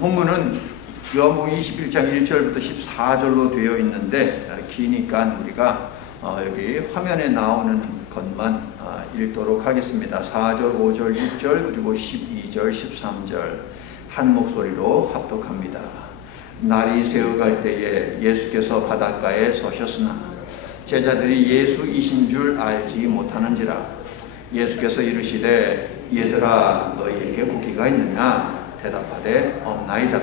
오늘 본문은 요한복음 21장 1절부터 14절로 되어 있는데 기니까 우리가 여기 화면에 나오는 것만 읽도록 하겠습니다. 4절, 5절, 6절 그리고 12절, 13절 한 목소리로 합독합니다. 날이 새어갈 때에 예수께서 바닷가에 서셨으나 제자들이 예수이신 줄 알지 못하는지라. 예수께서 이르시되 얘들아 너희에게 고기가 있느냐? 대답하되 없나이다.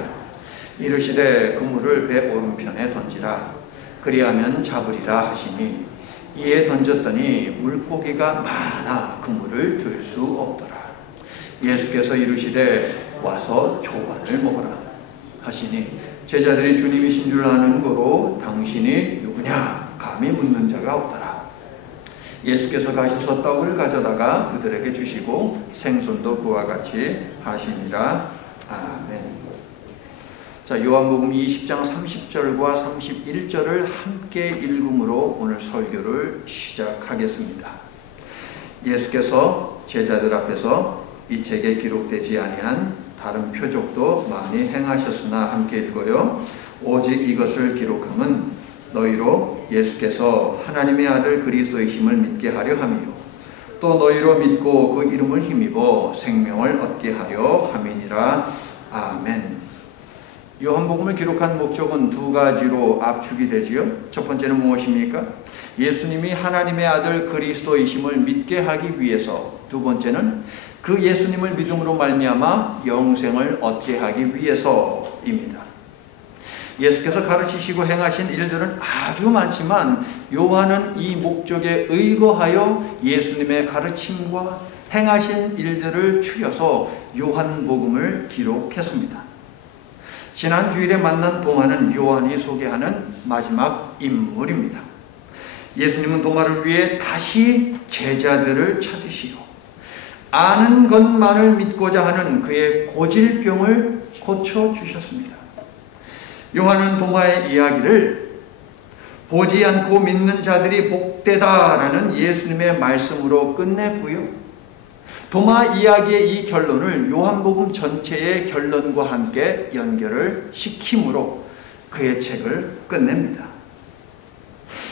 이르시되 그물을 배 오른편에 던지라. 그리하면 잡으리라 하시니 이에 던졌더니 물고기가 많아 그물을 들 수 없더라. 예수께서 이르시되 와서 조반을 먹어라 하시니 제자들이 주님이신 줄 아는 거로 당신이 누구냐 감히 묻는 자가 없더라. 예수께서 가셔서 떡을 가져다가 그들에게 주시고 생선도 그와 같이 하시니라. 아멘. 자, 요한복음 20장 30절과 31절을 함께 읽음으로 오늘 설교를 시작하겠습니다. 예수께서 제자들 앞에서 이 책에 기록되지 아니한 다른 표적도 많이 행하셨으나 함께 읽어요. 오직 이것을 기록함은 너희로 예수께서 하나님의 아들 그리스도이심을 믿게 하려 함이요 또 너희로 믿고 그 이름을 힘입어 생명을 얻게 하려 함이니라. 아멘. 요한복음을 기록한 목적은 두 가지로 압축이 되지요. 첫 번째는 무엇입니까? 예수님이 하나님의 아들 그리스도이심을 믿게 하기 위해서, 두 번째는 그 예수님을 믿음으로 말미암아 영생을 얻게 하기 위해서입니다. 예수께서 가르치시고 행하신 일들은 아주 많지만 요한은 이 목적에 의거하여 예수님의 가르침과 행하신 일들을 추려서 요한복음을 기록했습니다. 지난 주일에 만난 도마는 요한이 소개하는 마지막 인물입니다. 예수님은 도마를 위해 다시 제자들을 찾으시고 아는 것만을 믿고자 하는 그의 고질병을 고쳐주셨습니다. 요한은 도마의 이야기를 보지 않고 믿는 자들이 복되다라는 예수님의 말씀으로 끝냈고요. 도마 이야기의 이 결론을 요한복음 전체의 결론과 함께 연결을 시킴으로 그의 책을 끝냅니다.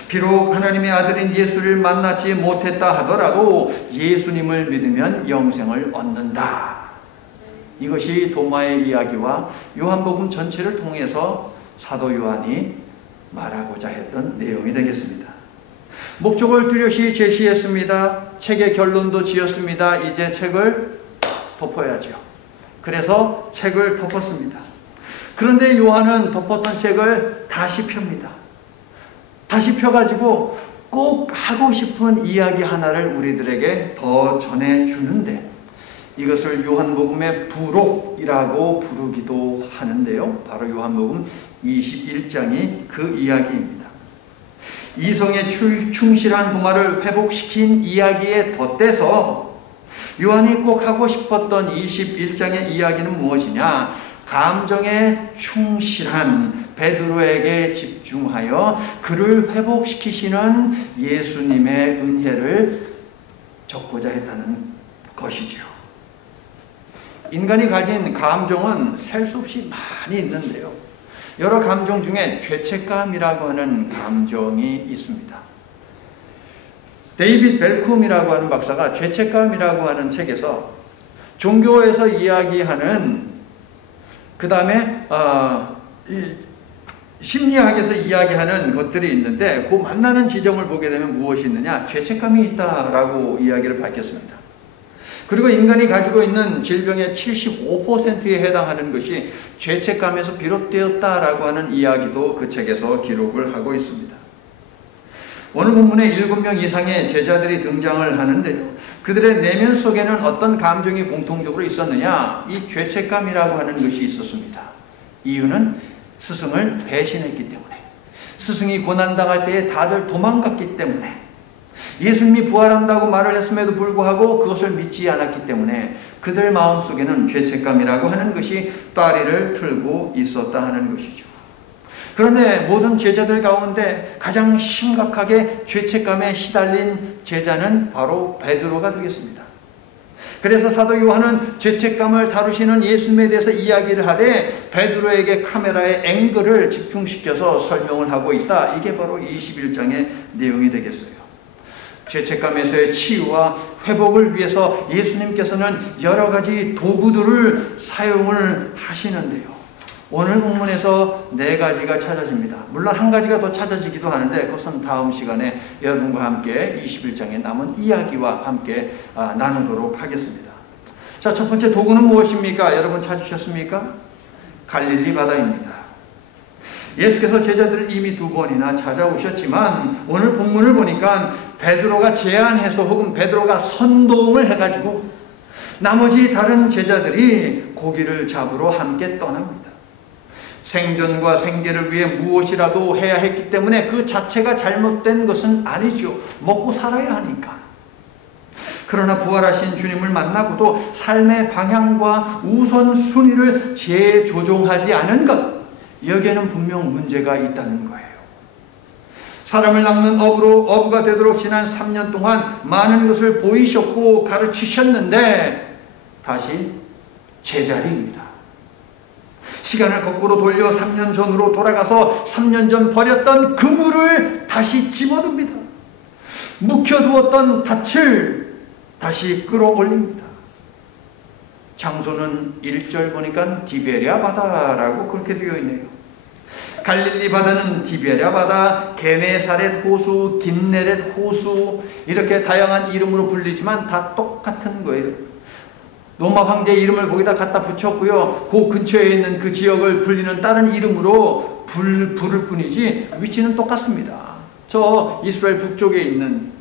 비록 하나님의 아들인 예수를 만나지 못했다 하더라도 예수님을 믿으면 영생을 얻는다. 이것이 도마의 이야기와 요한복음 전체를 통해서 사도 요한이 말하고자 했던 내용이 되겠습니다. 목적을 뚜렷이 제시했습니다. 책의 결론도 지었습니다. 이제 책을 덮어야죠. 그래서 책을 덮었습니다. 그런데 요한은 덮었던 책을 다시 펴니다. 다시 펴가지고 꼭 하고 싶은 이야기 하나를 우리들에게 더 전해주는데 이것을 요한복음의 부록이라고 부르기도 하는데요. 바로 요한복음 21장이 그 이야기입니다. 이성에 충실한 도마를 회복시킨 이야기에 덧대서 요한이 꼭 하고 싶었던 21장의 이야기는 무엇이냐? 감정에 충실한 베드로에게 집중하여 그를 회복시키시는 예수님의 은혜를 적고자 했다는 것이죠. 인간이 가진 감정은 셀 수 없이 많이 있는데요. 여러 감정 중에 죄책감이라고 하는 감정이 있습니다. 데이빗 벨쿰이라고 하는 박사가 죄책감이라고 하는 책에서 종교에서 이야기하는 그 다음에 심리학에서 이야기하는 것들이 있는데 그 만나는 지점을 보게 되면 무엇이 있느냐? 죄책감이 있다라고 이야기를 밝혔습니다. 그리고 인간이 가지고 있는 질병의 75%에 해당하는 것이 죄책감에서 비롯되었다라고 하는 이야기도 그 책에서 기록을 하고 있습니다. 오늘 본문에 7명 이상의 제자들이 등장을 하는데요. 그들의 내면 속에는 어떤 감정이 공통적으로 있었느냐? 이 죄책감이라고 하는 것이 있었습니다. 이유는 스승을 배신했기 때문에, 스승이 고난당할 때에 다들 도망갔기 때문에, 예수님이 부활한다고 말을 했음에도 불구하고 그것을 믿지 않았기 때문에 그들 마음속에는 죄책감이라고 하는 것이 따리를 틀고 있었다 하는 것이죠. 그런데 모든 제자들 가운데 가장 심각하게 죄책감에 시달린 제자는 바로 베드로가 되겠습니다. 그래서 사도 요한은 죄책감을 다루시는 예수님에 대해서 이야기를 하되 베드로에게 카메라의 앵글을 집중시켜서 설명을 하고 있다. 이게 바로 21장의 내용이 되겠어요. 죄책감에서의 치유와 회복을 위해서 예수님께서는 여러 가지 도구들을 사용을 하시는데요. 오늘 본문에서 4가지가 찾아집니다. 물론 한 가지가 더 찾아지기도 하는데 그것은 다음 시간에 여러분과 함께 21장의 남은 이야기와 함께 나누도록 하겠습니다. 자, 첫 번째 도구는 무엇입니까? 여러분 찾으셨습니까? 갈릴리 바다입니다. 예수께서 제자들을 이미 2번이나 찾아오셨지만 오늘 본문을 보니까 베드로가 제안해서 혹은 베드로가 선동을 해가지고 나머지 다른 제자들이 고기를 잡으러 함께 떠납니다. 생존과 생계를 위해 무엇이라도 해야 했기 때문에 그 자체가 잘못된 것은 아니죠. 먹고 살아야 하니까. 그러나 부활하신 주님을 만나고도 삶의 방향과 우선순위를 재조정하지 않은 것, 여기에는 분명 문제가 있다는 거예요. 사람을 낚는 어부가 되도록 지난 3년 동안 많은 것을 보이셨고 가르치셨는데 다시 제자리입니다. 시간을 거꾸로 돌려 3년 전으로 돌아가서 3년 전 버렸던 그물을 다시 집어듭니다. 묵혀두었던 닻을 다시 끌어올립니다. 장소는 1절 보니까 디베랴 바다라고 그렇게 되어 있네요. 갈릴리 바다는 디베랴 바다, 게네사렛 호수, 긴네렛 호수 이렇게 다양한 이름으로 불리지만 다 똑같은 거예요. 로마 황제 이름을 거기다 갖다 붙였고요. 그 근처에 있는 그 지역을 불리는 다른 이름으로 부를 뿐이지 위치는 똑같습니다. 저 이스라엘 북쪽에 있는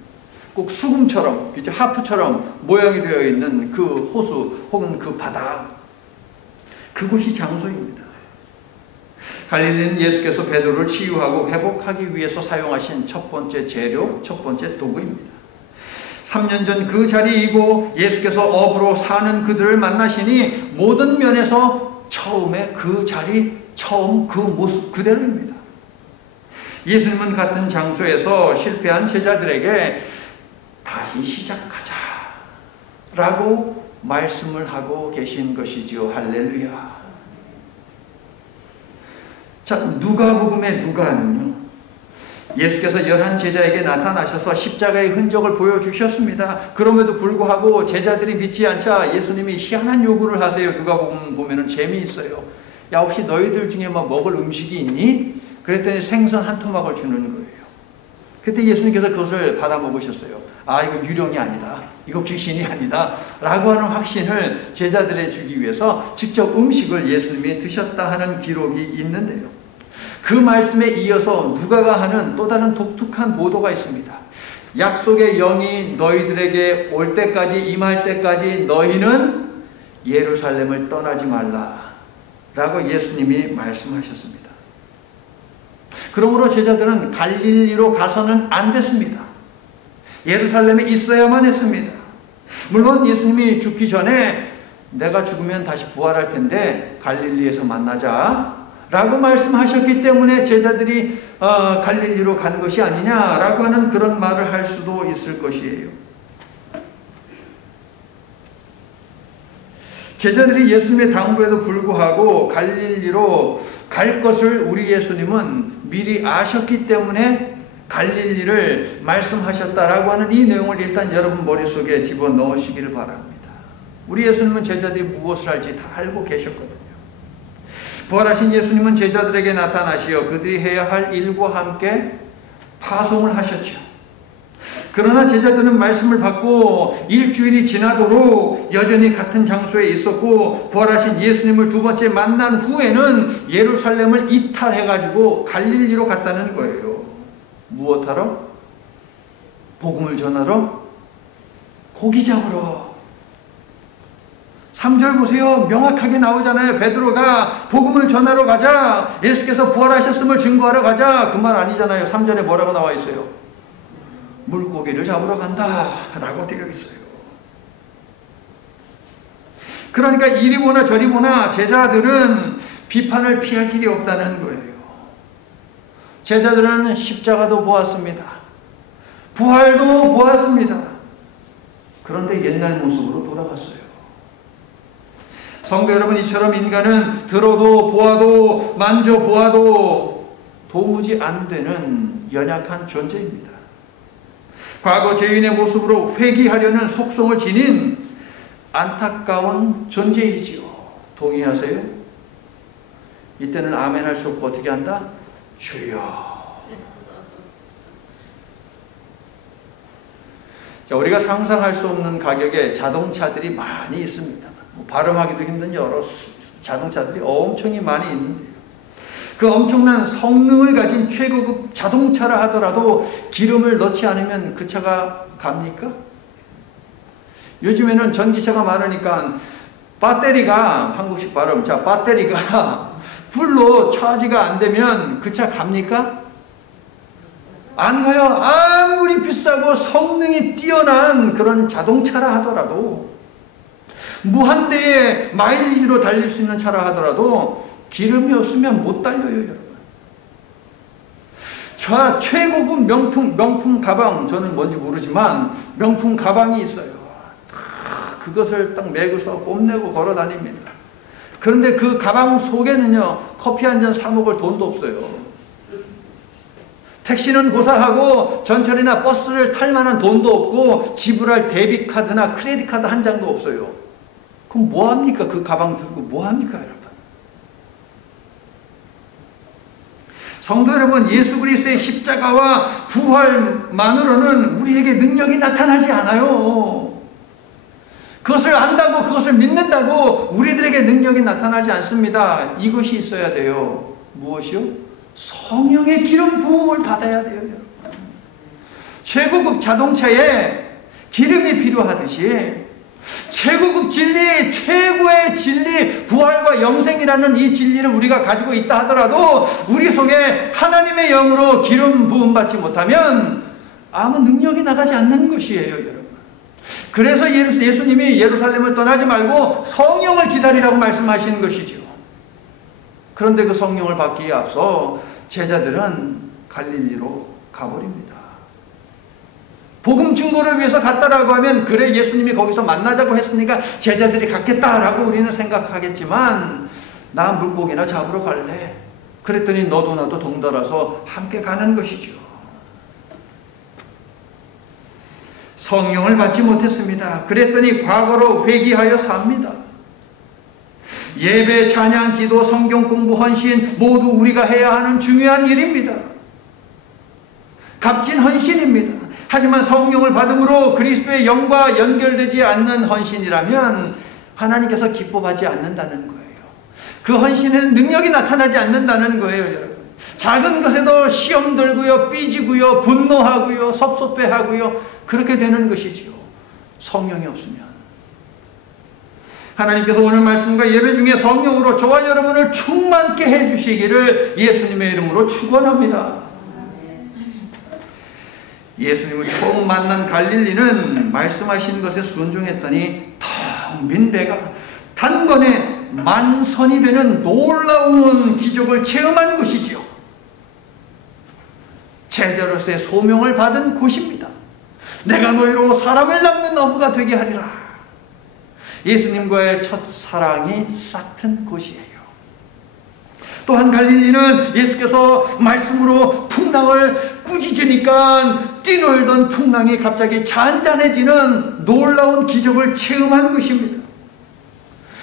꼭 수금처럼, 그죠? 하프처럼 모양이 되어 있는 그 호수 혹은 그 바다, 그곳이 장소입니다. 갈릴리는 예수께서 베드로를 치유하고 회복하기 위해서 사용하신 첫 번째 재료, 첫 번째 도구입니다. 3년 전 그 자리이고 예수께서 업으로 사는 그들을 만나시니 모든 면에서 처음에 그 자리, 처음 그 모습 그대로입니다. 예수님은 같은 장소에서 실패한 제자들에게 다시 시작하자 라고 말씀을 하고 계신 것이지요. 할렐루야. 자, 누가복음의 누가는요, 예수께서 11제자에게 나타나셔서 십자가의 흔적을 보여주셨습니다. 그럼에도 불구하고 제자들이 믿지 않자 예수님이 희한한 요구를 하세요. 누가복음 보면은 재미있어요. 야, 혹시 너희들 중에 뭐 먹을 음식이 있니? 그랬더니 생선 한 토막을 주는 거예요. 그때 예수님께서 그것을 받아 먹으셨어요. 아, 이거 유령이 아니다, 이거 귀신이 아니다 라고 하는 확신을 제자들에 주기 위해서 직접 음식을 예수님이 드셨다 하는 기록이 있는데요. 그 말씀에 이어서 누가가 하는 또 다른 독특한 보도가 있습니다. 약속의 영이 너희들에게 올 때까지, 임할 때까지 너희는 예루살렘을 떠나지 말라 라고 예수님이 말씀하셨습니다. 그러므로 제자들은 갈릴리로 가서는 안 됐습니다. 예루살렘에 있어야만 했습니다. 물론 예수님이 죽기 전에 내가 죽으면 다시 부활할 텐데 갈릴리에서 만나자 라고 말씀하셨기 때문에 제자들이 갈릴리로 간 것이 아니냐라고 하는 그런 말을 할 수도 있을 것이에요. 제자들이 예수님의 당부에도 불구하고 갈릴리로 갈 것을 우리 예수님은 미리 아셨기 때문에 갈릴리를 말씀하셨다라고 하는 이 내용을 일단 여러분 머릿속에 집어넣으시기를 바랍니다. 우리 예수님은 제자들이 무엇을 할지 다 알고 계셨거든요. 부활하신 예수님은 제자들에게 나타나시어 그들이 해야 할 일과 함께 파송을 하셨죠. 그러나 제자들은 말씀을 받고 일주일이 지나도록 여전히 같은 장소에 있었고 부활하신 예수님을 두 번째 만난 후에는 예루살렘을 이탈해가지고 갈릴리로 갔다는 거예요. 무엇하러? 복음을 전하러? 고기 잡으러. 3절 보세요. 명확하게 나오잖아요. 베드로가 복음을 전하러 가자, 예수께서 부활하셨음을 증거하러 가자, 그 말 아니잖아요. 3절에 뭐라고 나와 있어요? 물고기를 잡으러 간다 라고 되어 있어요. 그러니까 이리 보나 저리 보나 제자들은 비판을 피할 길이 없다는 거예요. 제자들은 십자가도 보았습니다. 부활도 보았습니다. 그런데 옛날 모습으로 돌아갔어요. 성도 여러분, 이처럼 인간은 들어도 보아도 만져보아도 도무지 안 되는 연약한 존재입니다. 과거 죄인의 모습으로 회귀하려는 속성을 지닌 안타까운 존재이지요. 동의하세요? 이때는 아멘 할 수 없고 어떻게 한다? 주여. 자, 우리가 상상할 수 없는 가격의 자동차들이 많이 있습니다. 발음하기도 힘든 여러 자동차들이 엄청이 많이 있는데요. 그 엄청난 성능을 가진 최고급 자동차라 하더라도 기름을 넣지 않으면 그 차가 갑니까? 요즘에는 전기차가 많으니까 배터리가, 한국식 발음, 자, 배터리가 풀로 차지가 안 되면 그 차 갑니까? 안 가요. 아무리 비싸고 성능이 뛰어난 그런 자동차라 하더라도, 무한대의 마일리지로 달릴 수 있는 차라 하더라도 기름이 없으면 못 달려요, 여러분. 저 최고급 명품 가방, 저는 뭔지 모르지만 명품 가방이 있어요. 그것을 딱 메고서 뽐내고 걸어 다닙니다. 그런데 그 가방 속에는요, 커피 한 잔 사 먹을 돈도 없어요. 택시는 고사하고 전철이나 버스를 탈 만한 돈도 없고 지불할 데비카드나 크레딧 카드 한 장도 없어요. 그럼 뭐합니까? 그 가방 들고 뭐합니까, 여러분? 성도 여러분, 예수 그리스도의 십자가와 부활만으로는 우리에게 능력이 나타나지 않아요. 그것을 안다고, 그것을 믿는다고 우리들에게 능력이 나타나지 않습니다. 이것이 있어야 돼요. 무엇이요? 성령의 기름 부음을 받아야 돼요, 여러분. 최고급 자동차에 기름이 필요하듯이 최고급 진리, 최고의 진리, 부활과 영생이라는 이 진리를 우리가 가지고 있다 하더라도 우리 속에 하나님의 영으로 기름 부음 받지 못하면 아무 능력이 나가지 않는 것이에요, 여러분. 그래서 예수님이 예루살렘을 떠나지 말고 성령을 기다리라고 말씀하시는 것이죠. 그런데 그 성령을 받기에 앞서 제자들은 갈릴리로 가버립니다. 복음 증거를 위해서 갔다라고 하면, 그래, 예수님이 거기서 만나자고 했으니까 제자들이 갔겠다라고 우리는 생각하겠지만, 나 물고기나 잡으러 갈래. 그랬더니 너도 나도 동달아서 함께 가는 것이죠. 성령을 받지 못했습니다. 그랬더니 과거로 회귀하여 삽니다. 예배, 찬양, 기도, 성경 공부, 헌신 모두 우리가 해야 하는 중요한 일입니다. 값진 헌신입니다. 하지만 성령을 받음으로 그리스도의 영과 연결되지 않는 헌신이라면 하나님께서 기뻐하지 않는다는 거예요. 그 헌신은 능력이 나타나지 않는다는 거예요, 여러분. 작은 것에도 시험 들고요, 삐지고요, 분노하고요, 섭섭해하고요, 그렇게 되는 것이지요. 성령이 없으면. 하나님께서 오늘 말씀과 예배 중에 성령으로 저와 여러분을 충만케 해주시기를 예수님의 이름으로 축원합니다. 예수님을 처음 만난 갈릴리는 말씀하신 것에 순종했더니 텅 빈 배가 단번에 만선이 되는 놀라운 기적을 체험한 곳이지요. 제자로서의 소명을 받은 곳입니다. 내가 너희로 사람을 낚는 어부가 되게 하리라. 예수님과의 첫 사랑이 싹튼 곳이에요. 또한 갈릴리는 예수께서 말씀으로 풍랑을 꾸짖으니까 뛰놀던 풍랑이 갑자기 잔잔해지는 놀라운 기적을 체험한 것입니다.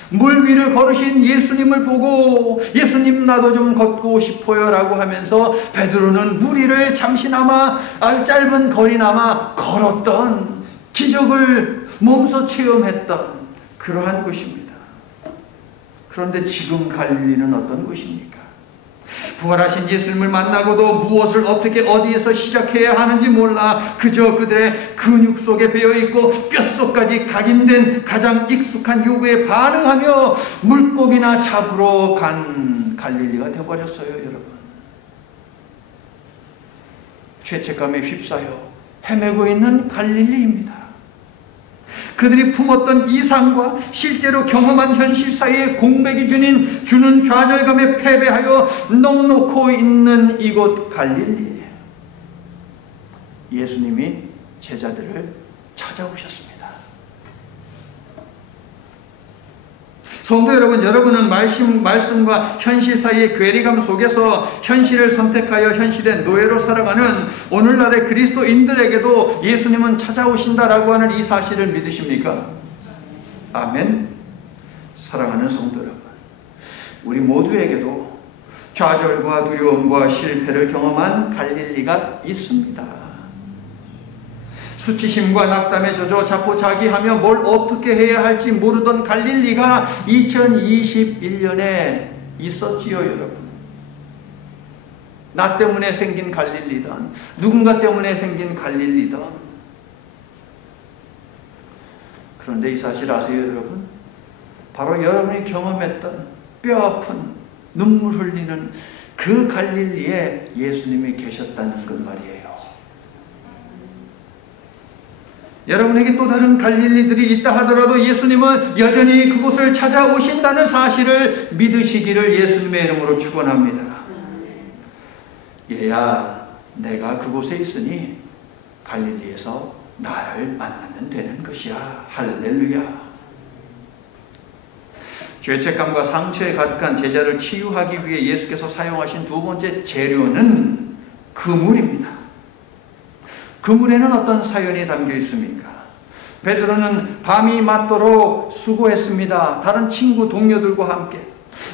물 위를 걸으신 예수님을 보고 예수님 나도 좀 걷고 싶어요 라고 하면서 베드로는 물 위를 잠시나마 짧은 거리나마 걸었던 기적을 몸소 체험했던 그러한 곳입니다. 그런데 지금 갈릴리는 어떤 곳입니까? 부활하신 예수님을 만나고도 무엇을 어떻게 어디에서 시작해야 하는지 몰라 그저 그들의 근육 속에 배어있고 뼛속까지 각인된 가장 익숙한 요구에 반응하며 물고기나 잡으러 간 갈릴리가 되어버렸어요, 여러분. 죄책감에 휩싸여 헤매고 있는 갈릴리입니다. 그들이 품었던 이상과 실제로 경험한 현실 사이의 공백이 주는 좌절감에 패배하여 넉넉고 있는 이곳 갈릴리. 예수님이 제자들을 찾아오셨습니다. 성도 여러분, 여러분은 말씀과 현실 사이의 괴리감 속에서 현실을 선택하여 현실의 노예로 살아가는 오늘날의 그리스도인들에게도 예수님은 찾아오신다라고 하는 이 사실을 믿으십니까? 아멘. 사랑하는 성도 여러분, 우리 모두에게도 좌절과 두려움과 실패를 경험한 갈릴리가 있습니다. 수치심과 낙담에 젖어 자포자기하며 뭘 어떻게 해야 할지 모르던 갈릴리가 2021년에 있었지요, 여러분. 나 때문에 생긴 갈릴리든 누군가 때문에 생긴 갈릴리든. 그런데 이 사실 아세요, 여러분? 바로 여러분이 경험했던 뼈아픈 눈물 흘리는 그 갈릴리에 예수님이 계셨다는 것 말이에요. 여러분에게 또 다른 갈릴리들이 있다 하더라도 예수님은 여전히 그곳을 찾아오신다는 사실을 믿으시기를 예수님의 이름으로 축원합니다. 얘야, 내가 그곳에 있으니 갈릴리에서 나를 만나면 되는 것이야. 할렐루야. 죄책감과 상처에 가득한 제자를 치유하기 위해 예수께서 사용하신 두 번째 재료는 그물입니다. 그물에는 어떤 사연이 담겨 있습니까? 베드로는 밤이 맞도록 수고했습니다. 다른 친구 동료들과 함께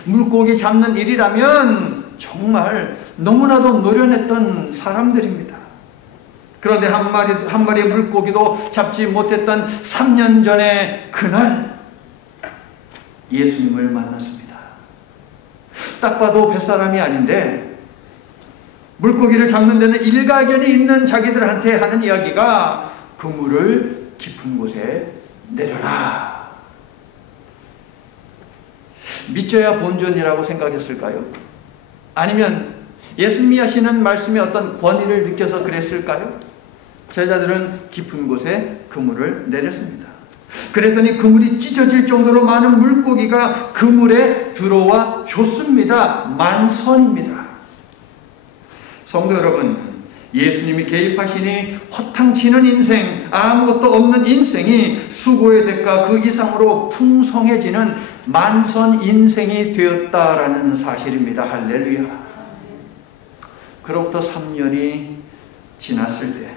물고기 잡는 일이라면 정말 너무나도 노련했던 사람들입니다. 그런데 한 마리의 물고기도 잡지 못했던 3년 전의 그날 예수님을 만났습니다. 딱 봐도 뱃사람이 아닌데 물고기를 잡는 데는 일가견이 있는 자기들한테 하는 이야기가 그물을 깊은 곳에 내려라. 믿져야 본전이라고 생각했을까요? 아니면 예수님이 하시는 말씀에 어떤 권위를 느껴서 그랬을까요? 제자들은 깊은 곳에 그물을 내렸습니다. 그랬더니 그물이 찢어질 정도로 많은 물고기가 그물에 들어와 줬습니다. 만선입니다. 성도 여러분, 예수님이 개입하시니 허탕치는 인생, 아무것도 없는 인생이 수고의 대가 그 이상으로 풍성해지는 만선 인생이 되었다라는 사실입니다. 할렐루야. 그로부터 3년이 지났을 때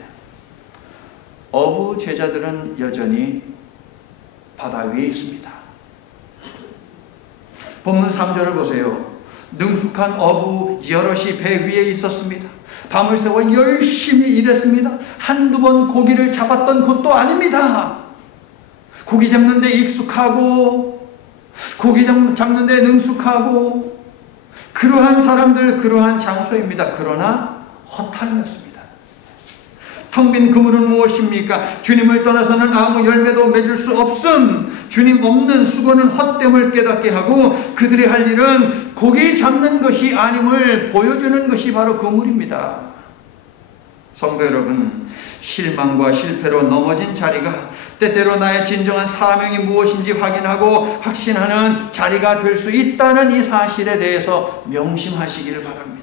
어부 제자들은 여전히 바다 위에 있습니다. 본문 3절을 보세요. 능숙한 어부 여럿이 배 위에 있었습니다. 밤을 새워 열심히 일했습니다. 한두 번 고기를 잡았던 것도 아닙니다. 고기 잡는 데 익숙하고 고기 잡는 데 능숙하고 그러한 사람들, 그러한 장소입니다. 그러나 허탕이었습니다. 텅 빈 그물은 무엇입니까? 주님을 떠나서는 아무 열매도 맺을 수 없음. 주님 없는 수고는 헛됨을 깨닫게 하고 그들이 할 일은 고기 잡는 것이 아님을 보여주는 것이 바로 그물입니다. 성도 여러분, 실망과 실패로 넘어진 자리가 때때로 나의 진정한 사명이 무엇인지 확인하고 확신하는 자리가 될 수 있다는 이 사실에 대해서 명심하시기를 바랍니다.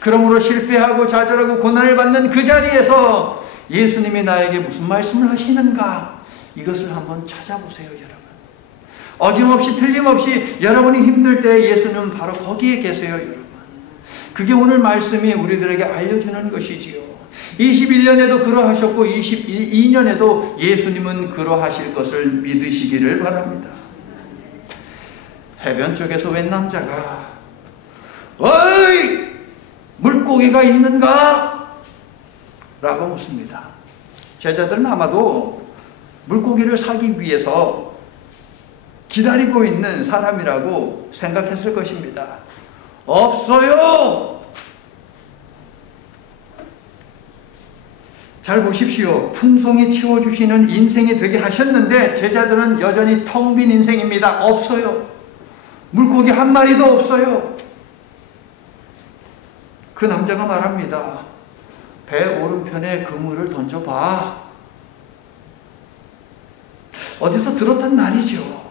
그러므로 실패하고 좌절하고 고난을 받는 그 자리에서 예수님이 나에게 무슨 말씀을 하시는가, 이것을 한번 찾아보세요. 여러분, 어김없이 틀림없이 여러분이 힘들 때 예수님은 바로 거기에 계세요. 여러분, 그게 오늘 말씀이 우리들에게 알려주는 것이지요. 21년에도 그러하셨고 22년에도 예수님은 그러하실 것을 믿으시기를 바랍니다. 해변 쪽에서 웬 남자가 어이! 물고기가 있는가? 라고 묻습니다. 제자들은 아마도 물고기를 사기 위해서 기다리고 있는 사람이라고 생각했을 것입니다. 없어요! 잘 보십시오. 풍성히 채워주시는 인생이 되게 하셨는데 제자들은 여전히 텅 빈 인생입니다. 없어요. 물고기 한 마리도 없어요. 그 남자가 말합니다. 배 오른편에 그물을 던져봐. 어디서 들었단 말이죠.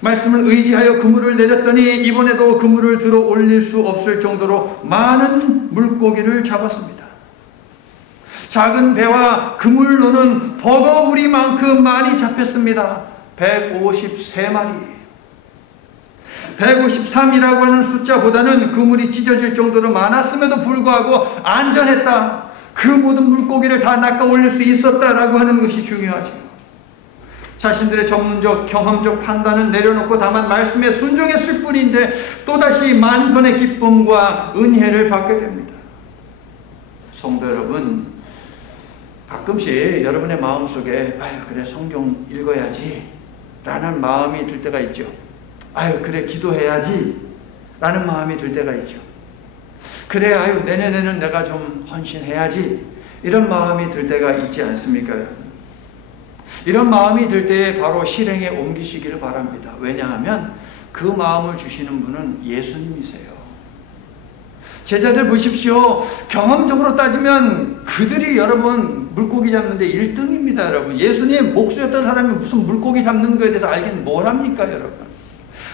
말씀을 의지하여 그물을 내렸더니 이번에도 그물을 들어 올릴 수 없을 정도로 많은 물고기를 잡았습니다. 작은 배와 그물로는 버거우리만큼 많이 잡혔습니다. 153마리. 153이라고 하는 숫자보다는 그물이 찢어질 정도로 많았음에도 불구하고 안전했다. 그 모든 물고기를 다 낚아 올릴 수 있었다라고 하는 것이 중요하죠. 자신들의 전문적, 경험적 판단은 내려놓고 다만 말씀에 순종했을 뿐인데 또다시 만선의 기쁨과 은혜를 받게 됩니다. 성도 여러분, 가끔씩 여러분의 마음속에 아유 그래 성경 읽어야지 라는 마음이 들 때가 있죠. 아유 그래 기도해야지 라는 마음이 들 때가 있죠. 그래 아유 내년에는 내가 좀 헌신해야지 이런 마음이 들 때가 있지 않습니까? 이런 마음이 들 때에 바로 실행에 옮기시기를 바랍니다. 왜냐하면 그 마음을 주시는 분은 예수님이세요. 제자들 보십시오. 경험적으로 따지면 그들이 여러분 물고기 잡는데 1등입니다. 여러분 예수님 목수였던 사람이 무슨 물고기 잡는 거에 대해서 알긴 뭘 합니까? 여러분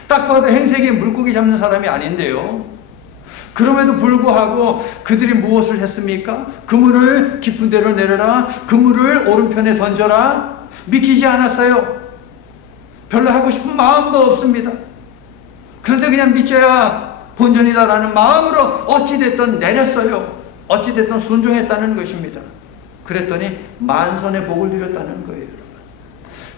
딱 봐도 행색에 물고기 잡는 사람이 아닌데요. 그럼에도 불구하고 그들이 무엇을 했습니까? 그물을 깊은 데로 내려라. 그물을 오른편에 던져라. 믿기지 않았어요. 별로 하고 싶은 마음도 없습니다. 그런데 그냥 믿져야 본전이다라는 마음으로 어찌됐든 내렸어요. 어찌됐든 순종했다는 것입니다. 그랬더니 만선의 복을 누렸다는 거예요.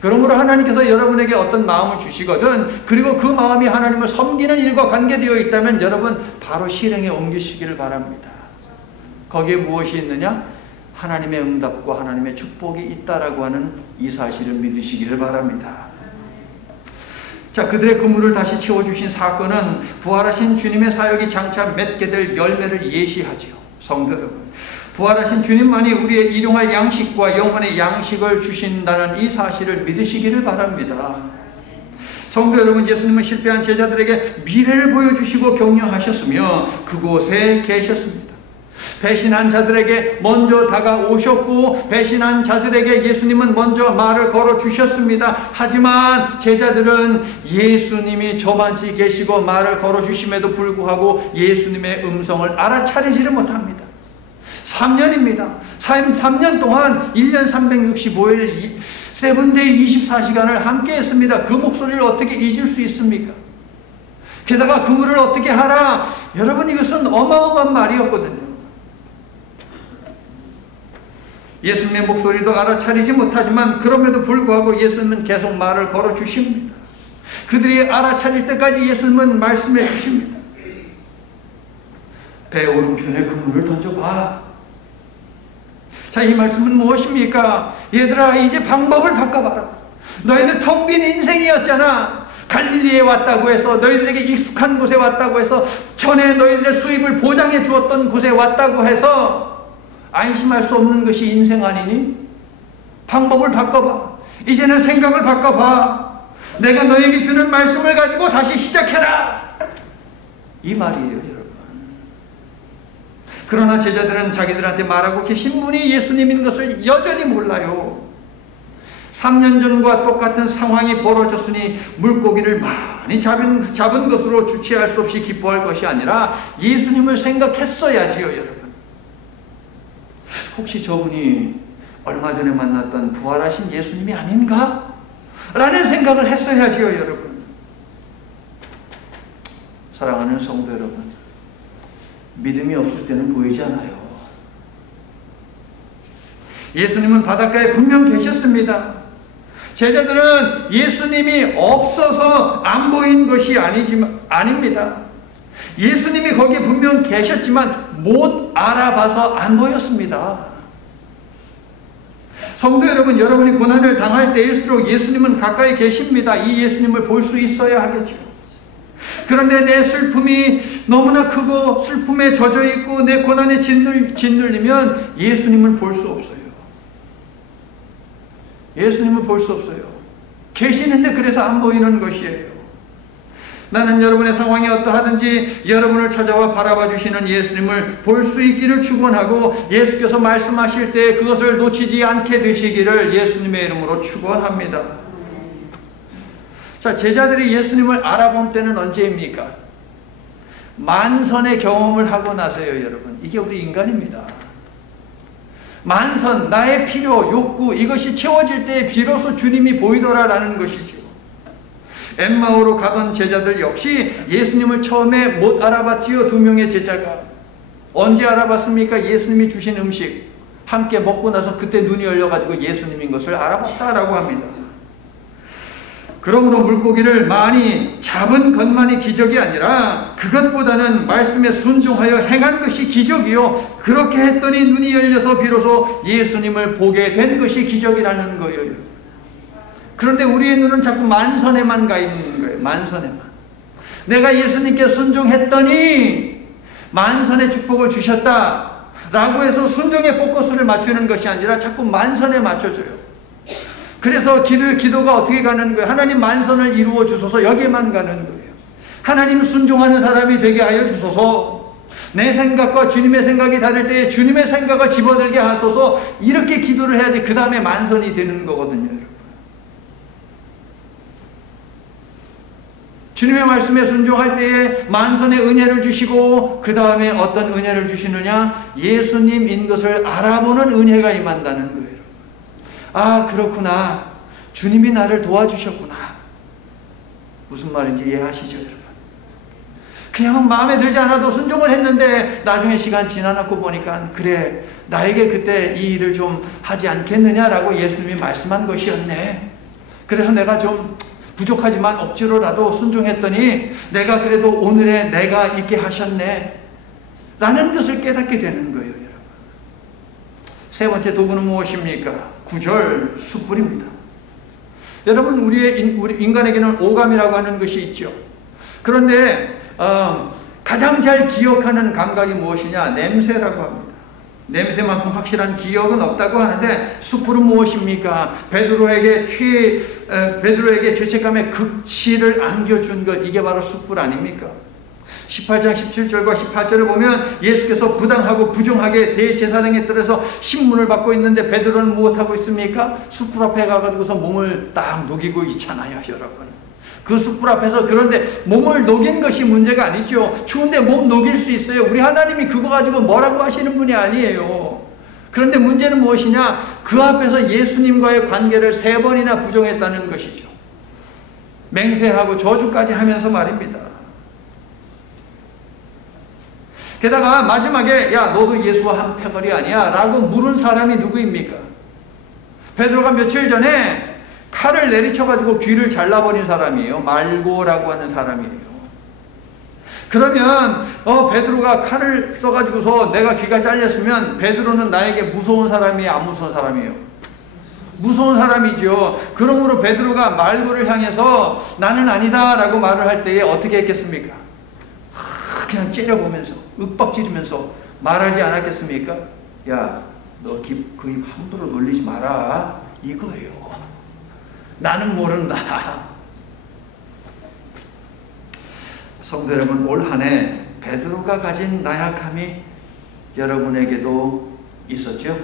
그러므로 하나님께서 여러분에게 어떤 마음을 주시거든 그리고 그 마음이 하나님을 섬기는 일과 관계되어 있다면 여러분 바로 실행에 옮기시기를 바랍니다. 거기에 무엇이 있느냐? 하나님의 응답과 하나님의 축복이 있다라고 하는 이 사실을 믿으시기를 바랍니다. 자, 그들의 그물을 다시 채워주신 사건은 부활하신 주님의 사역이 장차 맺게 될 열매를 예시하지요. 성도 여러분, 부활하신 주님만이 우리의 일용할 양식과 영혼의 양식을 주신다는 이 사실을 믿으시기를 바랍니다. 성도 여러분, 예수님은 실패한 제자들에게 미래를 보여주시고 격려하셨으며 그곳에 계셨습니다. 배신한 자들에게 먼저 다가오셨고 배신한 자들에게 예수님은 먼저 말을 걸어주셨습니다. 하지만 제자들은 예수님이 저만치 계시고 말을 걸어주심에도 불구하고 예수님의 음성을 알아차리지를 못합니다. 3년입니다. 3년 동안 1년 365일 세븐데이 24시간을 함께 했습니다. 그 목소리를 어떻게 잊을 수 있습니까? 게다가 그물을 어떻게 하라? 여러분 이것은 어마어마한 말이었거든요. 예수님의 목소리도 알아차리지 못하지만 그럼에도 불구하고 예수님은 계속 말을 걸어주십니다. 그들이 알아차릴 때까지 예수님은 말씀해 주십니다. 배 오른편에 그물을 던져봐. 자, 이 말씀은 무엇입니까? 얘들아 이제 방법을 바꿔봐라. 너희들 텅 빈 인생이었잖아. 갈릴리에 왔다고 해서 너희들에게 익숙한 곳에 왔다고 해서 전에 너희들의 수입을 보장해 주었던 곳에 왔다고 해서 안심할 수 없는 것이 인생 아니니? 방법을 바꿔봐. 이제는 생각을 바꿔봐. 내가 너에게 주는 말씀을 가지고 다시 시작해라. 이 말이에요, 여러분. 그러나 제자들은 자기들한테 말하고 계신 분이 예수님인 것을 여전히 몰라요. 3년 전과 똑같은 상황이 벌어졌으니 물고기를 많이 잡은 것으로 주체할 수 없이 기뻐할 것이 아니라 예수님을 생각했어야지요, 여러분. 혹시 저분이 얼마 전에 만났던 부활하신 예수님이 아닌가? 라는 생각을 했어야지요, 여러분. 사랑하는 성도 여러분, 믿음이 없을 때는 보이지 않아요. 예수님은 바닷가에 분명 계셨습니다. 제자들은 예수님이 없어서 안 보인 것이 아닙니다. 예수님이 거기 분명 계셨지만 못 알아봐서 안 보였습니다. 성도 여러분, 여러분이 고난을 당할 때일수록 예수님은 가까이 계십니다. 이 예수님을 볼 수 있어야 하겠죠. 그런데 내 슬픔이 너무나 크고 슬픔에 젖어 있고 내 고난에 짓눌리면 예수님을 볼 수 없어요. 예수님을 볼 수 없어요. 계시는데 그래서 안 보이는 것이에요. 나는 여러분의 상황이 어떠하든지 여러분을 찾아와 바라봐 주시는 예수님을 볼 수 있기를 축원하고 예수께서 말씀하실 때 그것을 놓치지 않게 되시기를 예수님의 이름으로 축원합니다. 자, 제자들이 예수님을 알아본 때는 언제입니까? 만선의 경험을 하고 나서요, 여러분. 이게 우리 인간입니다. 만선, 나의 필요, 욕구 이것이 채워질 때 비로소 주님이 보이더라라는 것이죠. 엠마오로 가던 제자들 역시 예수님을 처음에 못 알아봤지요. 두 명의 제자가. 언제 알아봤습니까? 예수님이 주신 음식 함께 먹고 나서 그때 눈이 열려가지고 예수님인 것을 알아봤다라고 합니다. 그러므로 물고기를 많이 잡은 것만이 기적이 아니라 그것보다는 말씀에 순종하여 행한 것이 기적이요. 그렇게 했더니 눈이 열려서 비로소 예수님을 보게 된 것이 기적이라는 거예요. 그런데 우리의 눈은 자꾸 만선에만 가 있는 거예요. 만선에만. 내가 예수님께 순종했더니 만선의 축복을 주셨다 라고 해서 순종의 포커스를 맞추는 것이 아니라 자꾸 만선에 맞춰줘요. 그래서 기도가 어떻게 가는 거예요? 하나님 만선을 이루어 주소서. 여기에만 가는 거예요. 하나님 순종하는 사람이 되게 하여 주소서. 내 생각과 주님의 생각이 다를 때에 주님의 생각을 집어들게 하소서. 이렇게 기도를 해야지 그 다음에 만선이 되는 거거든요, 여러분. 주님의 말씀에 순종할 때에 만선의 은혜를 주시고 그 다음에 어떤 은혜를 주시느냐? 예수님인 것을 알아보는 은혜가 임한다는 거예요. 아, 그렇구나. 주님이 나를 도와주셨구나. 무슨 말인지 이해하시죠, 여러분? 그냥 마음에 들지 않아도 순종을 했는데 나중에 시간 지나놓고 보니까 그래, 나에게 그때 이 일을 좀 하지 않겠느냐라고 예수님이 말씀한 것이었네. 그래서 내가 좀 부족하지만 억지로라도 순종했더니 내가 그래도 오늘의 내가 있게 하셨네 라는 것을 깨닫게 되는 거예요, 여러분. 세 번째 도구는 무엇입니까? 9절 숯불입니다. 여러분, 우리 인간에게는 오감이라고 하는 것이 있죠. 그런데 가장 잘 기억하는 감각이 무엇이냐? 냄새라고 합니다. 냄새만큼 확실한 기억은 없다고 하는데 숯불은 무엇입니까? 베드로에게 죄책감의 극치를 안겨준 것, 이게 바로 숯불 아닙니까? 18장 17절과 18절을 보면 예수께서 부당하고 부정하게 대제사장에 따라서 신문을 받고 있는데 베드로는 무엇하고 있습니까? 숯불 앞에 가가지고서 몸을 딱 녹이고 있잖아요, 여러분. 그 숯불 앞에서. 그런데 몸을 녹인 것이 문제가 아니죠. 추운데 몸 녹일 수 있어요. 우리 하나님이 그거 가지고 뭐라고 하시는 분이 아니에요. 그런데 문제는 무엇이냐? 그 앞에서 예수님과의 관계를 3번이나 부정했다는 것이죠. 맹세하고 저주까지 하면서 말입니다. 게다가 마지막에 야, 너도 예수와 한 패거리 아니야? 라고 물은 사람이 누구입니까? 베드로가 며칠 전에 칼을 내리쳐가지고 귀를 잘라버린 사람이에요. 말고라고 하는 사람이에요. 그러면 베드로가 칼을 써가지고서 내가 귀가 잘렸으면 베드로는 나에게 무서운 사람이에요, 안 무서운 사람이에요? 무서운 사람이죠. 그러므로 베드로가 말고를 향해서 나는 아니다 라고 말을 할 때에 어떻게 했겠습니까? 그냥 째려보면서 윽박지르면서 말하지 않았겠습니까? 야, 너 그 입 함부로 놀리지 마라, 이거예요. 나는 모른다. 성도 여러분, 올 한 해 베드로가 가진 나약함이 여러분에게도 있었죠?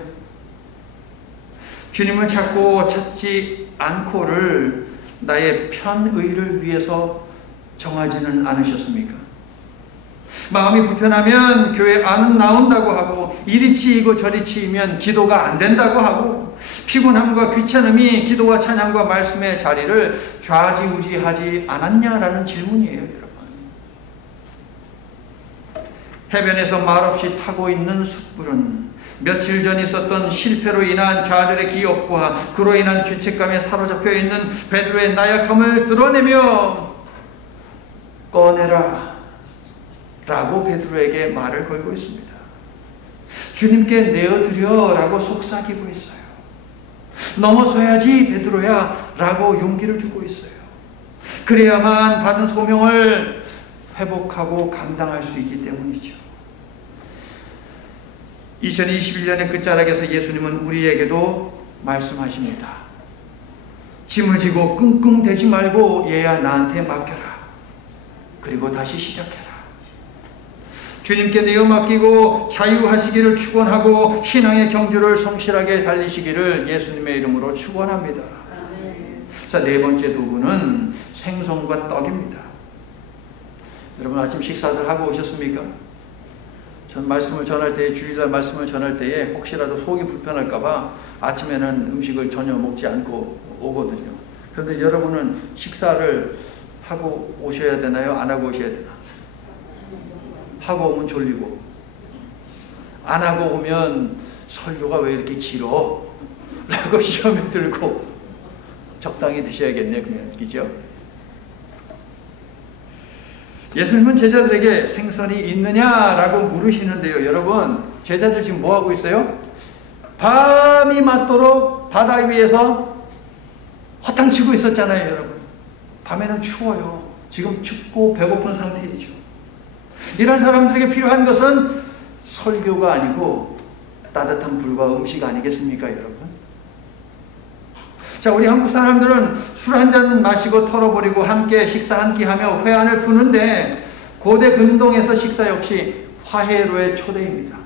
주님을 찾지 않고를 나의 편의를 위해서 정하지는 않으셨습니까? 마음이 불편하면 교회 안 나온다고 하고, 이리 치이고 저리 치이면 기도가 안 된다고 하고, 피곤함과 귀찮음이 기도와 찬양과 말씀의 자리를 좌지우지하지 않았냐라는 질문이에요, 여러분. 해변에서 말없이 타고 있는 숯불은 며칠 전 있었던 실패로 인한 좌절의 기억과 그로 인한 죄책감에 사로잡혀 있는 베드로의 나약함을 드러내며 꺼내라 라고 베드로에게 말을 걸고 있습니다. 주님께 내어드려 라고 속삭이고 있어요. 넘어서야지 베드로야 라고 용기를 주고 있어요. 그래야만 받은 소명을 회복하고 감당할 수 있기 때문이죠. 2021년의 끝자락에서 예수님은 우리에게도 말씀하십니다. 짐을 지고 끙끙대지 말고 얘야 나한테 맡겨라. 그리고 다시 시작해라. 주님께 내어 맡기고 자유하시기를 축원하고 신앙의 경주를 성실하게 달리시기를 예수님의 이름으로 축원합니다. 자, 네 번째 도구는 생선과 떡입니다. 여러분 아침 식사들 하고 오셨습니까? 전 말씀을 전할 때에, 주일날 말씀을 전할 때에 혹시라도 속이 불편할까봐 아침에는 음식을 전혀 먹지 않고 오거든요. 그런데 여러분은 식사를 하고 오셔야 되나요? 안 하고 오셔야 되나? 하고 오면 졸리고, 안 하고 오면 설교가 왜 이렇게 길어? 라고 시험에 들고 적당히 드셔야겠네, 그냥. 그죠? 예수님은 제자들에게 생선이 있느냐라고 물으시는데요. 여러분, 제자들 지금 뭐 하고 있어요? 밤이 맞도록 바다 위에서 허탕치고 있었잖아요, 여러분. 밤에는 추워요. 지금 춥고 배고픈 상태이죠. 이런 사람들에게 필요한 것은 설교가 아니고 따뜻한 불과 음식 아니겠습니까, 여러분? 자, 우리 한국 사람들은 술 한 잔 마시고 털어버리고 함께 식사 한 끼 하며 회한을 푸는데, 고대 근동에서 식사 역시 화해로의 초대입니다.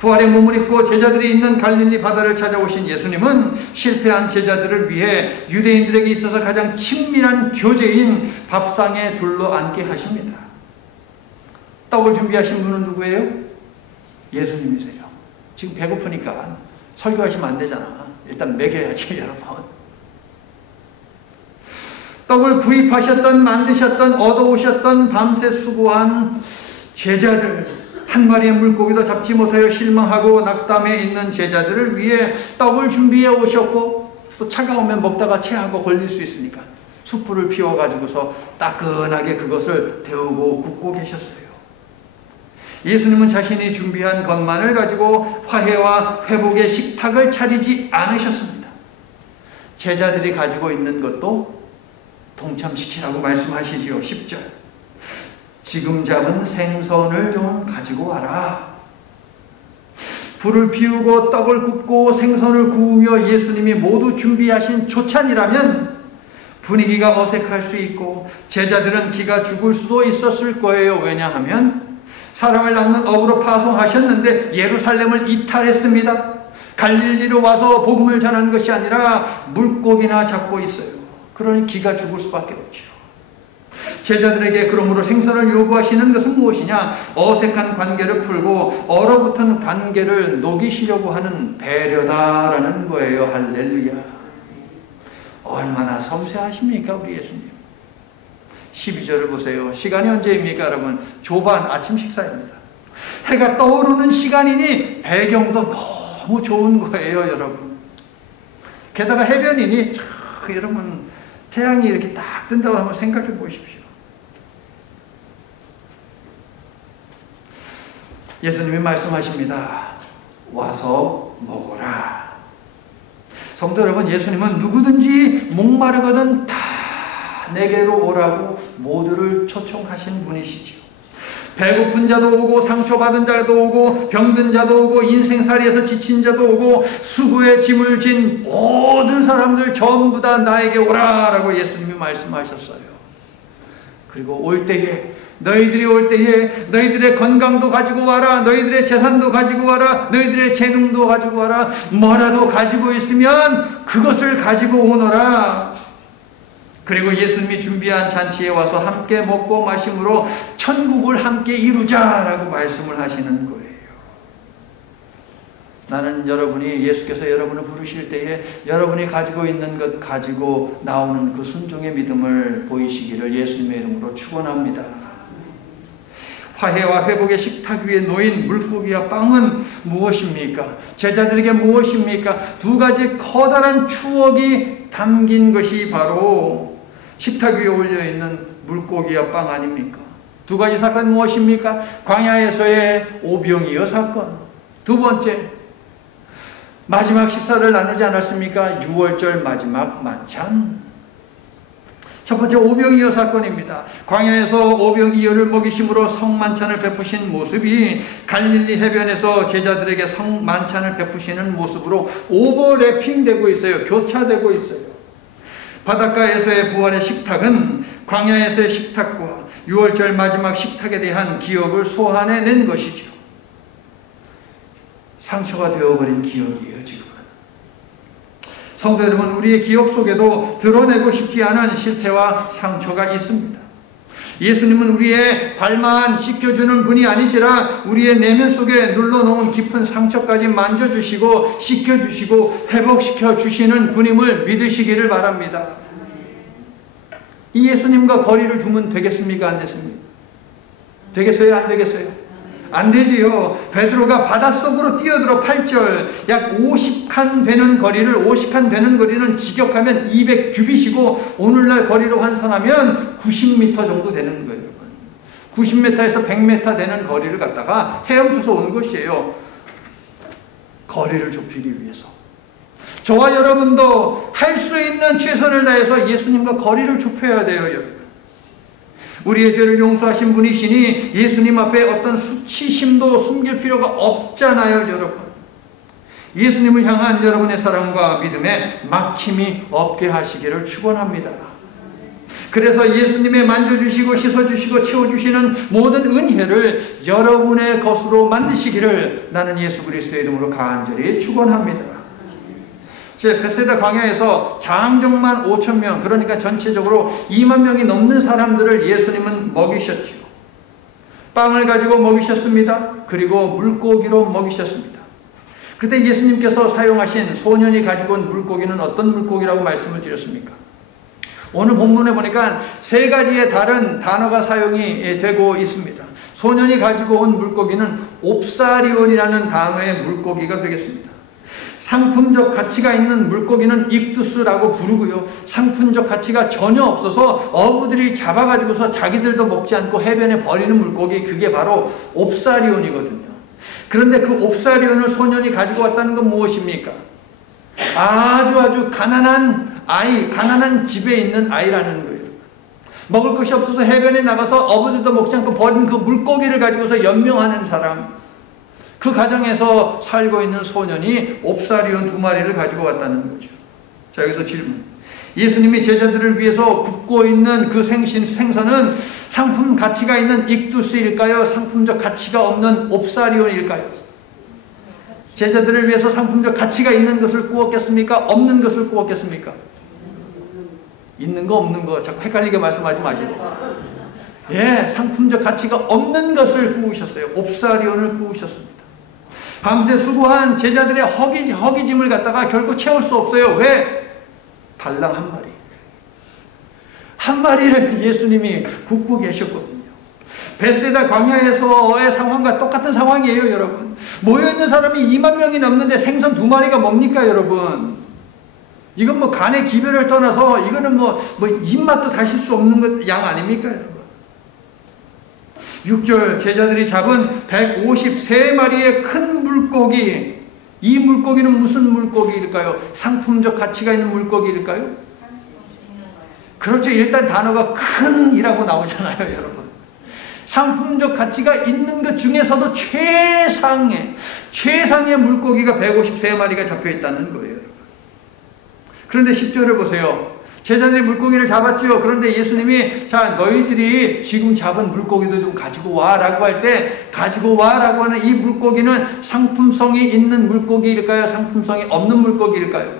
부활의 몸을 입고 제자들이 있는 갈릴리 바다를 찾아오신 예수님은 실패한 제자들을 위해 유대인들에게 있어서 가장 친밀한 교제인 밥상에 둘러앉게 하십니다. 떡을 준비하신 분은 누구예요? 예수님이세요. 지금 배고프니까 설교하시면 안 되잖아. 일단 먹여야지, 여러분. 떡을 구입하셨던, 만드셨던, 얻어오셨던, 밤새 수고한 제자들, 한 마리의 물고기도 잡지 못하여 실망하고 낙담해 있는 제자들을 위해 떡을 준비해 오셨고, 또 차가우면 먹다가 체하고 걸릴 수 있으니까 숯불을 피워가지고서 따끈하게 그것을 데우고 굽고 계셨어요. 예수님은 자신이 준비한 것만을 가지고 화해와 회복의 식탁을 차리지 않으셨습니다. 제자들이 가지고 있는 것도 동참시키라고 말씀하시지요. 10절. 지금 잡은 생선을 좀 가지고 와라. 불을 피우고 떡을 굽고 생선을 구우며 예수님이 모두 준비하신 조찬이라면 분위기가 어색할 수 있고 제자들은 기가 죽을 수도 있었을 거예요. 왜냐하면 사람을 낚는 업으로 파송하셨는데 예루살렘을 이탈했습니다. 갈릴리로 와서 복음을 전하는 것이 아니라 물고기나 잡고 있어요. 그러니 기가 죽을 수밖에 없죠. 제자들에게 그러므로 생선을 요구하시는 것은 무엇이냐? 어색한 관계를 풀고 얼어붙은 관계를 녹이시려고 하는 배려다라는 거예요. 할렐루야. 얼마나 섬세하십니까, 우리 예수님. 12절을 보세요. 시간이 언제입니까, 여러분? 조반 아침 식사입니다. 해가 떠오르는 시간이니 배경도 너무 좋은 거예요, 여러분. 게다가 해변이니 여러분 태양이 이렇게 딱 뜬다고 한번 생각해 보십시오. 예수님이 말씀하십니다. 와서 먹어라. 성도 여러분, 예수님은 누구든지 목마르거든 다 내게로 오라고 모두를 초청하신 분이시지요. 배고픈 자도 오고 상처받은 자도 오고 병든 자도 오고 인생살이에서 지친 자도 오고 수고의 짐을 진 모든 사람들 전부 다 나에게 오라라고 예수님이 말씀하셨어요. 그리고 올 때에 너희들이 올 때에 너희들의 건강도 가지고 와라. 너희들의 재산도 가지고 와라. 너희들의 재능도 가지고 와라. 뭐라도 가지고 있으면 그것을 가지고 오너라. 그리고 예수님이 준비한 잔치에 와서 함께 먹고 마심으로 천국을 함께 이루자라고 말씀을 하시는 거예요. 나는 여러분이 예수께서 여러분을 부르실 때에 여러분이 가지고 있는 것 가지고 나오는 그 순종의 믿음을 보이시기를 예수님의 이름으로 축원합니다. 화해와 회복의 식탁 위에 놓인 물고기와 빵은 무엇입니까? 제자들에게 무엇입니까? 두 가지 커다란 추억이 담긴 것이 바로 식탁 위에 올려있는 물고기와 빵 아닙니까? 두 가지 사건 무엇입니까? 광야에서의 오병이어 사건. 두 번째, 마지막 식사를 나누지 않았습니까? 6월절 마지막 만찬. 첫 번째 오병이어 사건입니다. 광야에서 오병이어를 먹이심으로 성만찬을 베푸신 모습이 갈릴리 해변에서 제자들에게 성만찬을 베푸시는 모습으로 오버래핑되고 있어요. 교차되고 있어요. 바닷가에서의 부활의 식탁은 광야에서의 식탁과 6월절 마지막 식탁에 대한 기억을 소환해낸 것이죠. 상처가 되어버린 기억이에요, 지금은. 성도 여러분, 우리의 기억 속에도 드러내고 싶지 않은 실패와 상처가 있습니다. 예수님은 우리의 발만 씻겨주는 분이 아니시라 우리의 내면 속에 눌러놓은 깊은 상처까지 만져주시고 씻겨주시고 회복시켜 주시는 분임을 믿으시기를 바랍니다. 이 예수님과 거리를 두면 되겠습니까? 안 됐습니까? 되겠어요? 안 되겠어요? 안 되지요. 베드로가 바닷속으로 뛰어들어 8절 약 50칸 되는 거리는 직역하면 200규빗이고 오늘날 거리로 환산하면 90m 정도 되는 거예요. 90m에서 100m 되는 거리를 갖다가 헤엄쳐서 온 것이에요. 거리를 좁히기 위해서. 저와 여러분도 할 수 있는 최선을 다해서 예수님과 거리를 좁혀야 돼요, 여러분. 우리의 죄를 용서하신 분이시니 예수님 앞에 어떤 수치심도 숨길 필요가 없잖아요, 여러분. 예수님을 향한 여러분의 사랑과 믿음에 막힘이 없게 하시기를 축원합니다. 그래서 예수님의 만져주시고 씻어주시고 채워주시는 모든 은혜를 여러분의 것으로 만드시기를 나는 예수 그리스도의 이름으로 간절히 축원합니다. 베세다 광야에서 장정만 5,000명, 그러니까 전체적으로 2만 명이 넘는 사람들을 예수님은 먹이셨죠. 빵을 가지고 먹이셨습니다. 그리고 물고기로 먹이셨습니다. 그때 예수님께서 사용하신 소년이 가지고 온 물고기는 어떤 물고기라고 말씀을 드렸습니까? 오늘 본문에 보니까 3가지의 다른 단어가 사용이 되고 있습니다. 소년이 가지고 온 물고기는 옵사리온이라는 단어의 물고기가 되겠습니다. 상품적 가치가 있는 물고기는 익두스라고 부르고요. 상품적 가치가 전혀 없어서 어부들이 잡아가지고서 자기들도 먹지 않고 해변에 버리는 물고기, 그게 바로 옵사리온이거든요. 그런데 그 옵사리온을 소년이 가지고 왔다는 건 무엇입니까? 아주 가난한 아이, 가난한 집에 있는 아이라는 거예요. 먹을 것이 없어서 해변에 나가서 어부들도 먹지 않고 버린 그 물고기를 가지고서 연명하는 사람, 그 가정에서 살고 있는 소년이 옵사리온 2마리를 가지고 왔다는 거죠. 자, 여기서 질문. 예수님이 제자들을 위해서 굽고 있는 그 생선은 상품 가치가 있는 익두스일까요? 상품적 가치가 없는 옵사리온일까요? 제자들을 위해서 상품적 가치가 있는 것을 구웠겠습니까? 없는 것을 구웠겠습니까? 있는 거 없는 거 자꾸 헷갈리게 말씀하지 마시고, 예, 상품적 가치가 없는 것을 구우셨어요. 옵사리온을 구우셨습니다. 밤새 수고한 제자들의 허기짐을 갖다가 결코 채울 수 없어요. 왜? 달랑 1마리. 1마리를 예수님이 굽고 계셨거든요. 베세다 광야에서의 상황과 똑같은 상황이에요, 여러분. 모여있는 사람이 2만 명이 넘는데 생선 2마리가 뭡니까, 여러분? 이건 뭐 간의 기별을 떠나서 이거는 뭐 입맛도 다실 수 없는 양 아닙니까, 여러분? 6절 제자들이 잡은 153마리의 큰 물고기, 이 물고기는 무슨 물고기일까요? 상품적 가치가 있는 물고기일까요? 그렇죠. 일단 단어가 큰이라고 나오잖아요, 여러분. 상품적 가치가 있는 것 중에서도 최상의 물고기가 153마리가 잡혀 있다는 거예요, 여러분. 그런데 10절을 보세요. 제자들이 물고기를 잡았지요. 그런데 예수님이 자, 너희들이 지금 잡은 물고기도 좀 가지고 와 라고 할 때, 가지고 와 라고 하는 이 물고기는 상품성이 있는 물고기일까요? 상품성이 없는 물고기일까요?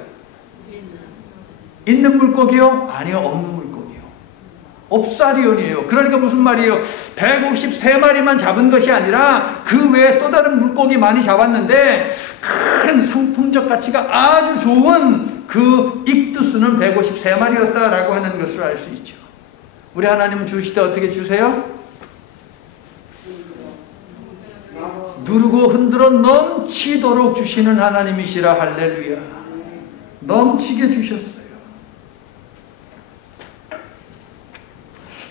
있는 물고기요? 아니요, 없는 물고기요. 옵사리온이에요. 그러니까 무슨 말이에요? 153마리만 잡은 것이 아니라 그 외에 또 다른 물고기 많이 잡았는데 큰 상품적 가치가 아주 좋은 그 익두스는 153마리였다라고 하는 것을 알 수 있죠. 우리 하나님 주실 때 어떻게 주세요? 누르고 흔들어 넘치도록 주시는 하나님이시라. 할렐루야. 넘치게 주셨어요.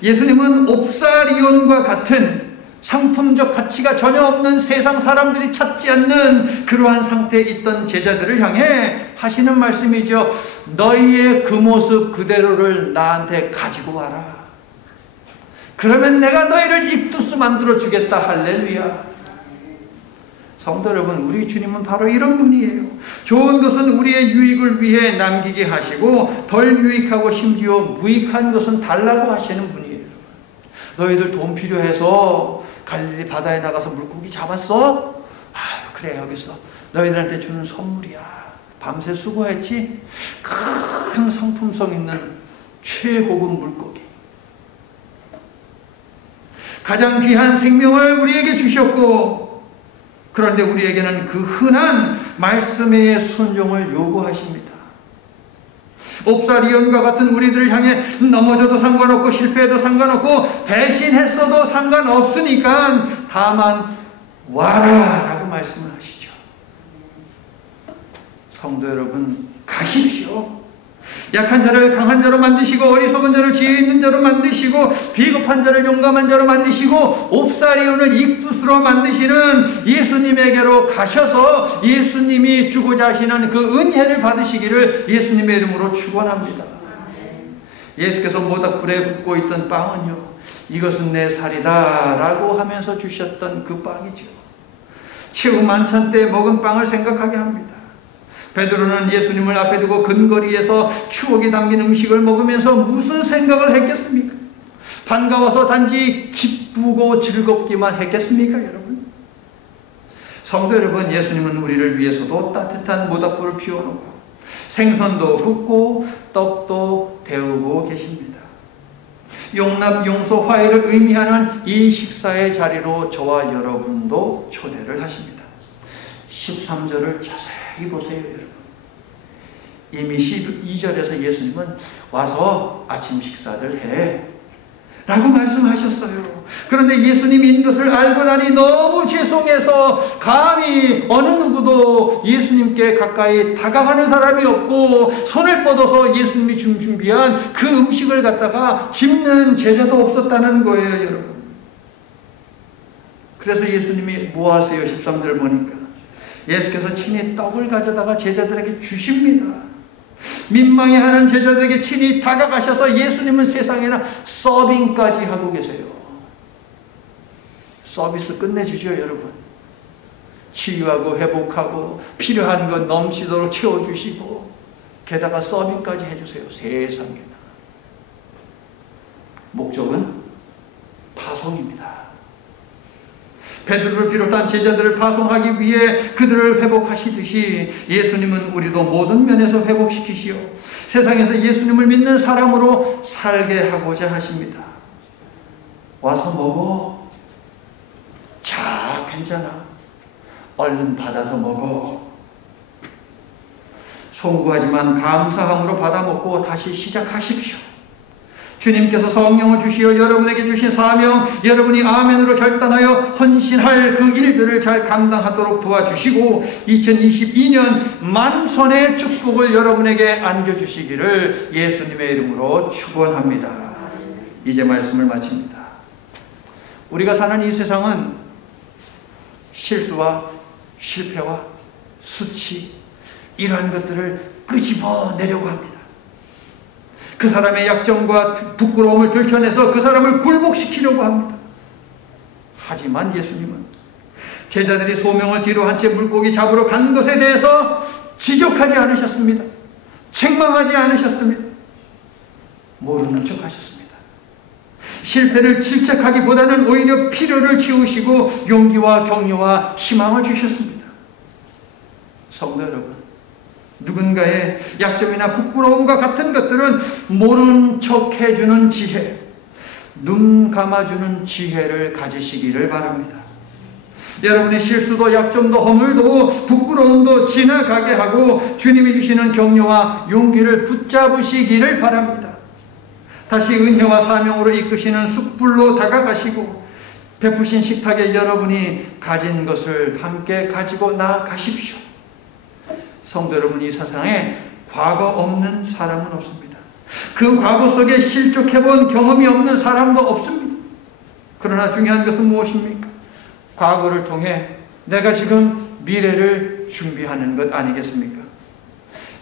예수님은 옵사리온과 같은 상품적 가치가 전혀 없는 세상 사람들이 찾지 않는 그러한 상태에 있던 제자들을 향해 하시는 말씀이죠. 너희의 그 모습 그대로를 나한테 가지고 와라. 그러면 내가 너희를 익두스 만들어 주겠다. 할렐루야. 성도 여러분, 우리 주님은 바로 이런 분이에요. 좋은 것은 우리의 유익을 위해 남기게 하시고 덜 유익하고 심지어 무익한 것은 달라고 하시는 분이에요. 너희들 돈 필요해서 갈릴리 바다에 나가서 물고기 잡았어? 아, 그래, 여기서 너희들한테 주는 선물이야. 밤새 수고했지? 큰 상품성 있는 최고급 물고기. 가장 귀한 생명을 우리에게 주셨고, 그런데 우리에게는 그 흔한 말씀의 순종을 요구하십니다. 옵사리온과 같은 우리들을 향해 넘어져도 상관없고 실패해도 상관없고 배신했어도 상관없으니까 다만 와라 라고 말씀을 하시죠. 성도 여러분, 가십시오. 약한 자를 강한 자로 만드시고 어리석은 자를 지혜 있는 자로 만드시고 비겁한 자를 용감한 자로 만드시고 옵사리온을 입두스로 만드시는 예수님에게로 가셔서 예수님이 주고자 하시는 그 은혜를 받으시기를 예수님의 이름으로 축원합니다. 예수께서 모닥불에 굽고 있던 빵은요, 이것은 내 살이다 라고 하면서 주셨던 그 빵이죠. 최후 만찬 때 먹은 빵을 생각하게 합니다. 베드로는 예수님을 앞에 두고 근거리에서 추억이 담긴 음식을 먹으면서 무슨 생각을 했겠습니까? 반가워서 단지 기쁘고 즐겁기만 했겠습니까, 여러분? 성도 여러분, 예수님은 우리를 위해서도 따뜻한 모닥불을 피워놓고 생선도 굽고 떡도 데우고 계십니다. 용납, 용서, 화해를 의미하는 이 식사의 자리로 저와 여러분도 초대를 하십니다. 13절을 자세히 보세요, 여러분. 이미 12절에서 예수님은 와서 아침 식사를 해 라고 말씀하셨어요. 그런데 예수님이 있는 것을 알고 나니 너무 죄송해서 감히 어느 누구도 예수님께 가까이 다가가는 사람이 없고 손을 뻗어서 예수님이 준비한 그 음식을 갖다가 집는 제자도 없었다는 거예요, 여러분. 그래서 예수님이 뭐 하세요? 13절 보니까 예수께서 친히 떡을 가져다가 제자들에게 주십니다. 민망해하는 제자들에게 친히 다가가셔서 예수님은 세상에나 서빙까지 하고 계세요. 서비스 끝내주죠, 여러분. 치유하고 회복하고 필요한 것 넘치도록 채워주시고 게다가 서빙까지 해주세요. 세상에나. 목적은 파송입니다. 베드로를 비롯한 제자들을 파송하기 위해 그들을 회복하시듯이 예수님은 우리도 모든 면에서 회복시키시어 세상에서 예수님을 믿는 사람으로 살게 하고자 하십니다. 와서 먹어. 자, 괜찮아. 얼른 받아서 먹어. 송구하지만 감사함으로 받아 먹고 다시 시작하십시오. 주님께서 성령을 주시어 여러분에게 주신 사명, 여러분이 아멘으로 결단하여 헌신할 그 일들을 잘 감당하도록 도와주시고 2022년 만선의 축복을 여러분에게 안겨주시기를 예수님의 이름으로 축원합니다. 이제 말씀을 마칩니다. 우리가 사는 이 세상은 실수와 실패와 수치 이러한 것들을 끄집어내려고 합니다. 그 사람의 약점과 부끄러움을 들춰내서 그 사람을 굴복시키려고 합니다. 하지만 예수님은 제자들이 소명을 뒤로 한 채 물고기 잡으러 간 것에 대해서 지적하지 않으셨습니다. 책망하지 않으셨습니다. 모르는 척 하셨습니다. 실패를 질책하기보다는 오히려 필요를 채우시고 용기와 격려와 희망을 주셨습니다. 성도 여러분, 누군가의 약점이나 부끄러움과 같은 것들은 모른 척 해주는 지혜, 눈 감아주는 지혜를 가지시기를 바랍니다. 여러분의 실수도 약점도 허물도 부끄러움도 지나가게 하고 주님이 주시는 격려와 용기를 붙잡으시기를 바랍니다. 다시 은혜와 사명으로 이끄시는 숯불로 다가가시고 베푸신 식탁에 여러분이 가진 것을 함께 가지고 나아가십시오. 성도 여러분, 이 세상에 과거 없는 사람은 없습니다. 그 과거 속에 실족해본 경험이 없는 사람도 없습니다. 그러나 중요한 것은 무엇입니까? 과거를 통해 내가 지금 미래를 준비하는 것 아니겠습니까?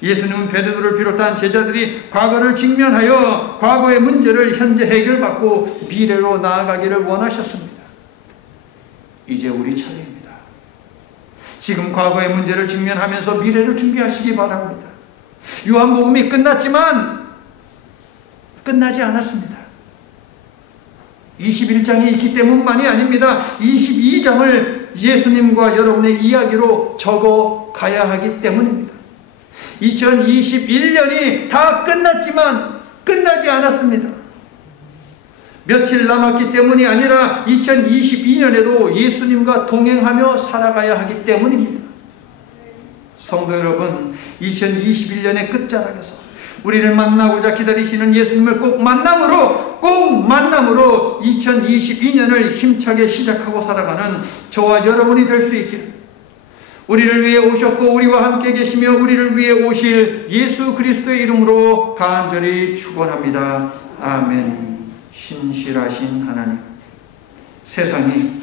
예수님은 베드로를 비롯한 제자들이 과거를 직면하여 과거의 문제를 현재 해결받고 미래로 나아가기를 원하셨습니다. 이제 우리 차례입니다. 지금 과거의 문제를 직면하면서 미래를 준비하시기 바랍니다. 요한복음이 끝났지만 끝나지 않았습니다. 21장이 있기 때문만이 아닙니다. 22장을 예수님과 여러분의 이야기로 적어 가야 하기 때문입니다. 2021년이 다 끝났지만 끝나지 않았습니다. 며칠 남았기 때문이 아니라 2022년에도 예수님과 동행하며 살아가야 하기 때문입니다. 성도 여러분, 2021년의 끝자락에서 우리를 만나고자 기다리시는 예수님을 꼭 만남으로 2022년을 힘차게 시작하고 살아가는 저와 여러분이 될 수 있기를, 우리를 위해 오셨고 우리와 함께 계시며 우리를 위해 오실 예수 그리스도의 이름으로 간절히 축원합니다. 아멘. 신실하신 하나님, 세상이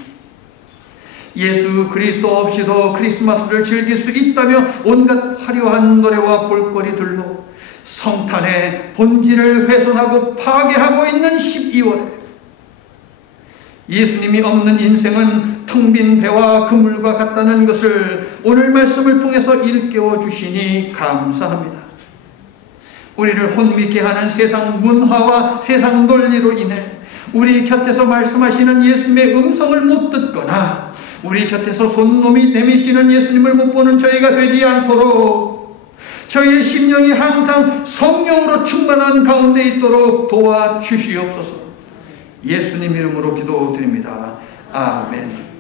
예수 그리스도 없이도 크리스마스를 즐길 수 있다며 온갖 화려한 노래와 볼거리들로 성탄의 본질을 훼손하고 파괴하고 있는 12월에 예수님이 없는 인생은 텅 빈 배와 그물과 같다는 것을 오늘 말씀을 통해서 일깨워 주시니 감사합니다. 우리를 혼미케 하는 세상 문화와 세상 논리로 인해 우리 곁에서 말씀하시는 예수님의 음성을 못 듣거나 우리 곁에서 손놈이 내미시는 예수님을 못 보는 저희가 되지 않도록 저희의 심령이 항상 성령으로 충만한 가운데 있도록 도와주시옵소서. 예수님 이름으로 기도드립니다. 아멘.